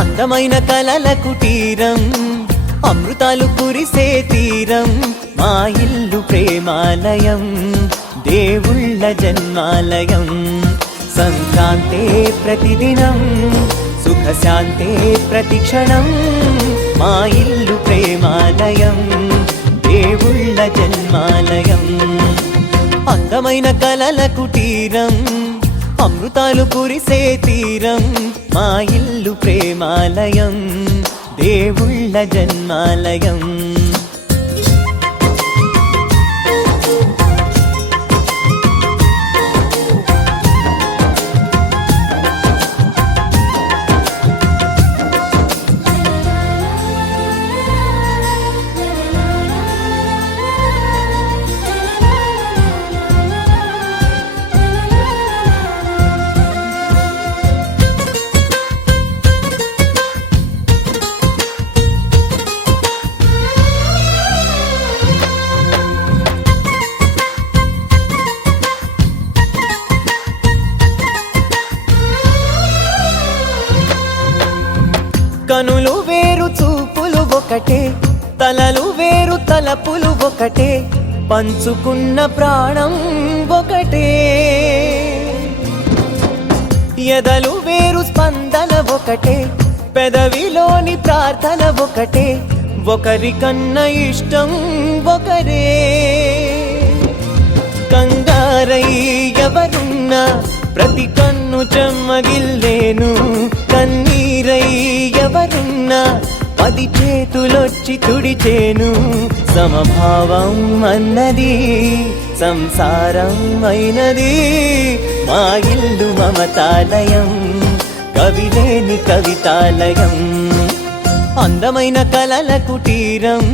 అందమైన కలల కుటీరం, అమృతాలు కురిసే తీరం, మా ఇల్లు ప్రేమాలయం, దేవుళ్ళ జన్మాలయం. సంక్రాంతే ప్రతిదినం, సుఖశాంతే ప్రతిక్షణం, మా ఇల్లు ప్రేమాలయం, దేవుళ్ళ జన్మాలయం. అందమైన కలల కుటీరం, అమృతాలు కురిసే తీరం, మా ఇల్లు ప్రేమాలయం, దేవుళ్ళ జన్మాలయం. కనులు వేరు చూపులు ఒకటే, తలలు వేరు తలపులు ఒకటే, పంచుకున్న ప్రాణం ఒకటే. ఎదలు వేరు స్పందన ఒకటే, పెదవిలోని ప్రార్థన ఒకటే, ఒకరికన్నా ఇష్టం ఒకరే. కంగారై ఎవరున్నా ప్రతి కన్ను చెమ్మగిల్లేను, కన్నీరై ఎవరున్నా 10 చేతులొచ్చి తుడిచేను. సమభావం అన్నది సంసారం అయినది, మా ఇల్లు మమతాలయం, కవిలేని కవితాలయం. అందమైన కలల కుటీరం,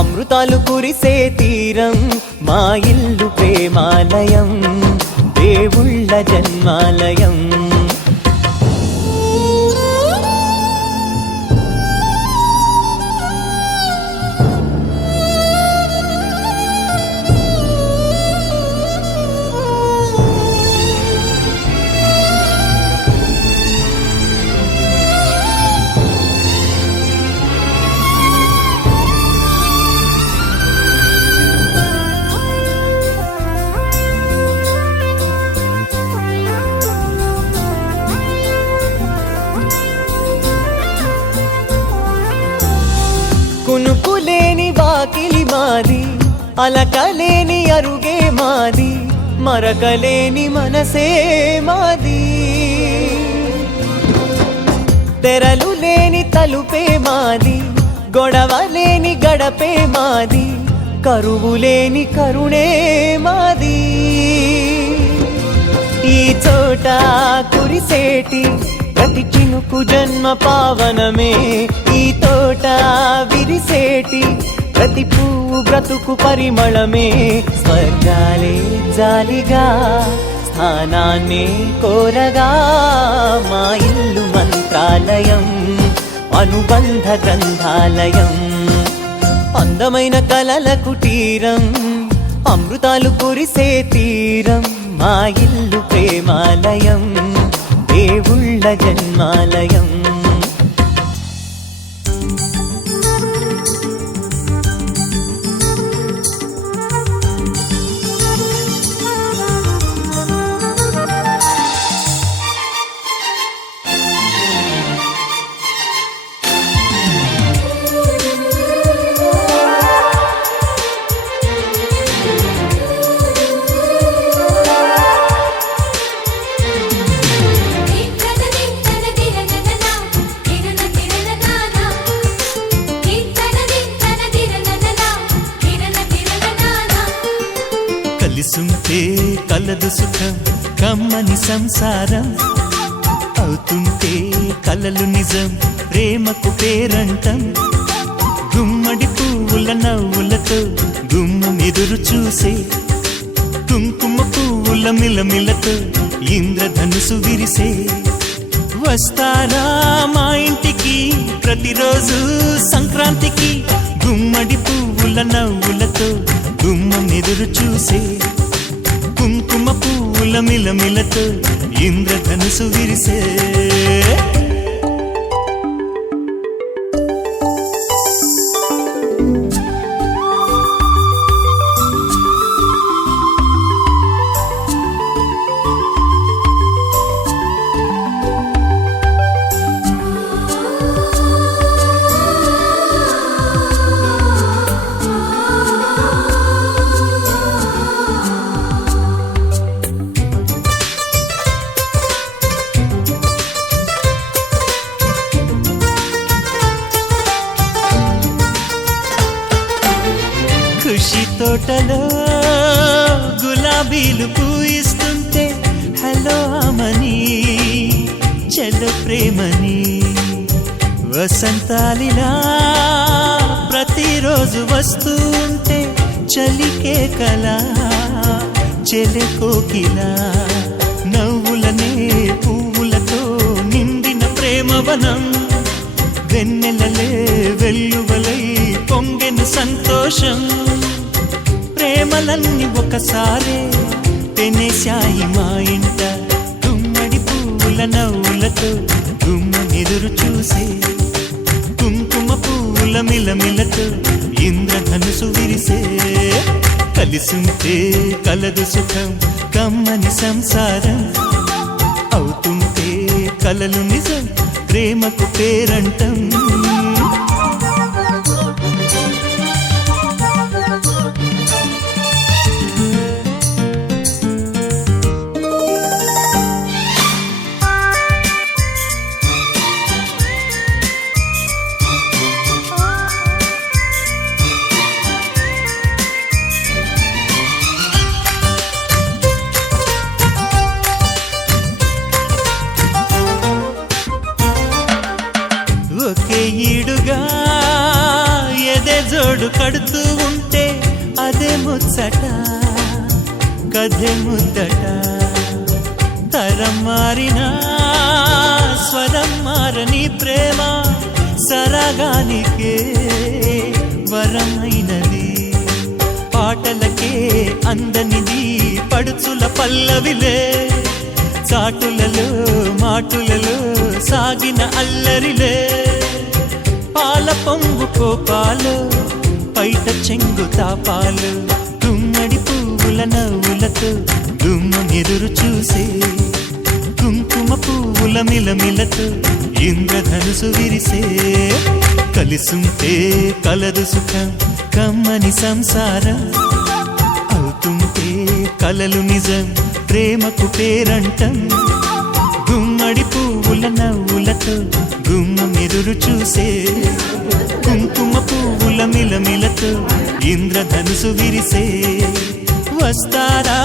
అమృతాలు కురిసే తీరం, మా ఇల్లు ప్రేమాలయం, దేవుళ్ళ జన్మాలయం. కునుకులేని వాకిలి మాది, అలకలేని అరుగే మాది, మరకలేని మనసే మాది. తెరలు లేని తలుపే మాది, గొడవలేని గడపే మాది, కరువులేని కరుణే మాది. ఈ చోట కురిసేటి ప్రతి చినుకు జన్మ పావనమే, ఈ తోట విరిసేటి ప్రతి పువ్వు బ్రతుకు పరిమళమే. స్వర్గాలే జాలిగా స్థానాన్ని కోరగా, మా ఇల్లు మంత్రాలయం, అనుబంధ గ్రంథాలయం. అందమైన కలల కుటీరం, అమృతాలు కురిసే తీరం, మా ఇల్లు ప్రేమాలయం, దేవుళ్ళ జన్మాలయం. కలిసుంటే కలదు సుఖం, కమ్మని సంసారం అవుతుంటే కలలు నిజం, ప్రేమకు పేరంటం. గుమ్మడి పువ్వుల నవ్వులతో గుమ్మం ఎదురు చూసే, కుంకుమ పువ్వుల మిలమిలతో ఇంద్రధనుసు విరిసే. వస్తారా మా ఇంటికి ప్రతిరోజు సంక్రాంతికి, గుమ్మడి పువ్వుల నవ్వులతో గుమ్మం ఎదురు చూసే, కుంకుమ పువ్వుల మిలమిలతో ఇంద్రధనుసు విరిసే. తోటలో గులాబీలు పూయిస్తుంటే హలో అమని చెల్లో ప్రేమని వసంతాలిలా ప్రతిరోజు వస్తూ ఉంటే చలికే కలా చెలె కోకిలా నవ్వులనే పువ్వులతో నిండిన ప్రేమవనం వెన్నెలలే వెల్లువలై పొంగెను సంతోషం ప్రేమలన్నీ ఒకసారే పెనేశాయి మా ఇంట గుమ్మడి పువ్వుల నవ్వులతో గుమ్మనెదురు చూసే కుంకుమ పువ్వుల మిలమిలతో ఇంద్రధనుసు విరిసే కలిసుంటే కలదు సుఖం కమ్మని సంసారం అవుతుంటే కలలు నిజం ప్రేమకు పేరంటం ఒకే ఈడుగా ఎదే జోడు కడుతూ ఉంటే అదే ముచ్చట కథే ముద్దట తరం మారినా స్వరం మారని ప్రేమ సరగానికే వరమైనది పాటలకే అందనిది పడుచుల పల్లవిలే చాటులలో మాటులలో సాగిన అల్లరిలే పాల పొంగు కోపాలు పైట చెంగు తాపాలు గుమ్మడి పువ్వుల నవ్వులతో గుమ్మనెదురు చూసే కుంకుమ పువ్వుల మిలమిలతో ఇంద్రధనుసు విరిసే కలిసుంటే కలదు సుఖం కమ్మని సంసారం అవుతుంటే కలలు నిజం ప్రేమకు పేరంటం గుమ్మడి పువ్వుల నవ్వులతో గుమ్మమెదురు చూసే కుంకుమ పువ్వుల మిలమిలతో ఇంద్రధనుసు విరిసే వస్తారా